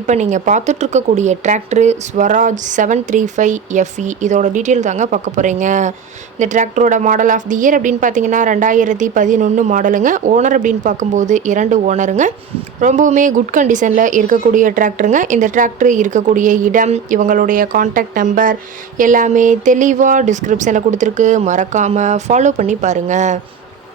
இப்போ நீங்கள் பார்த்துட்ருக்கக்கூடிய tractor Swaraj seven three five FE இதோட டீட்டெயில் தாங்க பார்க்க போகிறீங்க இந்த டிராக்டரோட மாடல் ஆஃப் தி இயர் அப்படின்னு பார்த்தீங்கன்னா ரெண்டாயிரத்தி பதினொன்று மாடலுங்க ஓனர் அப்படின்னு பார்க்கும்போது இரண்டு ஓனருங்க ரொம்பவுமே குட் கண்டிஷனில் இருக்கக்கூடிய டிராக்டருங்க இந்த டிராக்டர் இருக்கக்கூடிய இடம் இவங்களுடைய காண்டாக்ட் நம்பர் எல்லாமே தெளிவாக டிஸ்கிரிப்ஷனில் கொடுத்துருக்கு. மறக்காமல் ஃபாலோ பண்ணி பாருங்கள்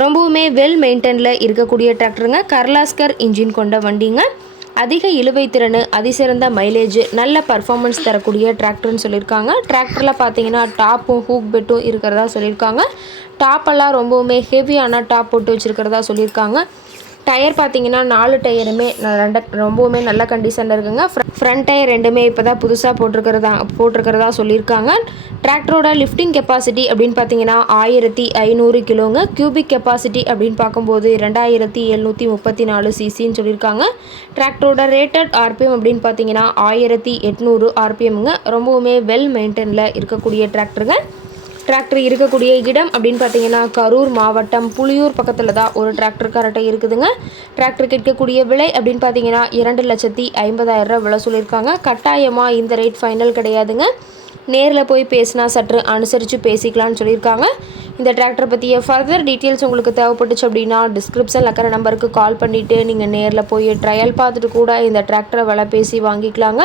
ரொம்பவுமே வெல் மெயின்டெனில் இருக்கக்கூடிய டிராக்டருங்க கர்லாஸ்கர் இன்ஜின் கொண்ட வண்டிங்க. அதிக இழுவை திறன் அதிசிறந்த மைலேஜ் நல்ல பர்ஃபார்மன்ஸ் தரக்கூடிய டிராக்டர்னு சொல்லியிருக்காங்க. டிராக்டரில் பார்த்தீங்கன்னா டாப்பும் ஹூக் பெட்டும் இருக்கிறதா சொல்லியிருக்காங்க. டாப்பெல்லாம் ரொம்பவுமே ஹெவியான டாப் போட்டு வச்சுருக்கிறதா சொல்லியிருக்காங்க. டயர் பார்த்தீங்கன்னா நாலு டயருமே ரெண்ட ரொம்பவுமே நல்ல கண்டிஷனில் இருக்குங்க. ஃப்ரண்ட் டயர் ரெண்டுமே இப்போ தான் புதுசாக போட்டிருக்கிறதா போட்டிருக்கிறதா சொல்லியிருக்காங்க. டிராக்டரோட லிஃப்டிங் கெப்பாசிட்டி அப்படின்னு பார்த்தீங்கன்னா ஆயிரத்தி ஐநூறு கிலோங்க. கியூபிக் கெப்பாசிட்டி அப்படின்னு பார்க்கும்போது ரெண்டாயிரத்தி எழுநூற்றி முப்பத்தி நாலு சிசின்னு சொல்லியிருக்காங்க. டிராக்டரோட ரேட்டட் ஆர்பிஎம் அப்படின்னு பார்த்தீங்கன்னா ஆயிரத்தி எட்நூறு ஆர்பிஎம்ங்க ரொம்பவுமே வெல் மெயின்டெனில் இருக்கக்கூடிய டிராக்டருங்க டிராக்டர் இருக்கக்கூடிய இடம் அப்படின்னு பார்த்தீங்கன்னா கரூர் மாவட்டம் புளியூர் பக்கத்தில் தான் ஒரு டிராக்டர் கரெக்டாக இருக்குதுங்க. டிராக்டர் கேட்கக்கூடிய விலை அப்படின்னு பார்த்தீங்கன்னா இரண்டு லட்சத்தி ஐம்பதாயிரம் ரூபா விலை சொல்லியிருக்காங்க. கட்டாயமாக இந்த ரேட் ஃபைனல் கிடையாதுங்க. நேரில் போய் பேசினா சற்று அனுசரித்து பேசிக்கலாம்னு சொல்லியிருக்காங்க. இந்த டிராக்டர் பற்றிய ஃபர்தர் டீட்டெயில்ஸ் உங்களுக்கு தேவைப்பட்டுச்சு அப்படின்னா டிஸ்கிரிப்ஷனில் இருக்கிற நம்பருக்கு கால் பண்ணிவிட்டு நீங்கள் நேரில் போய் ட்ரையல் பார்த்துட்டு கூட இந்த டிராக்டரை விலை பேசி வாங்கிக்கலாங்க.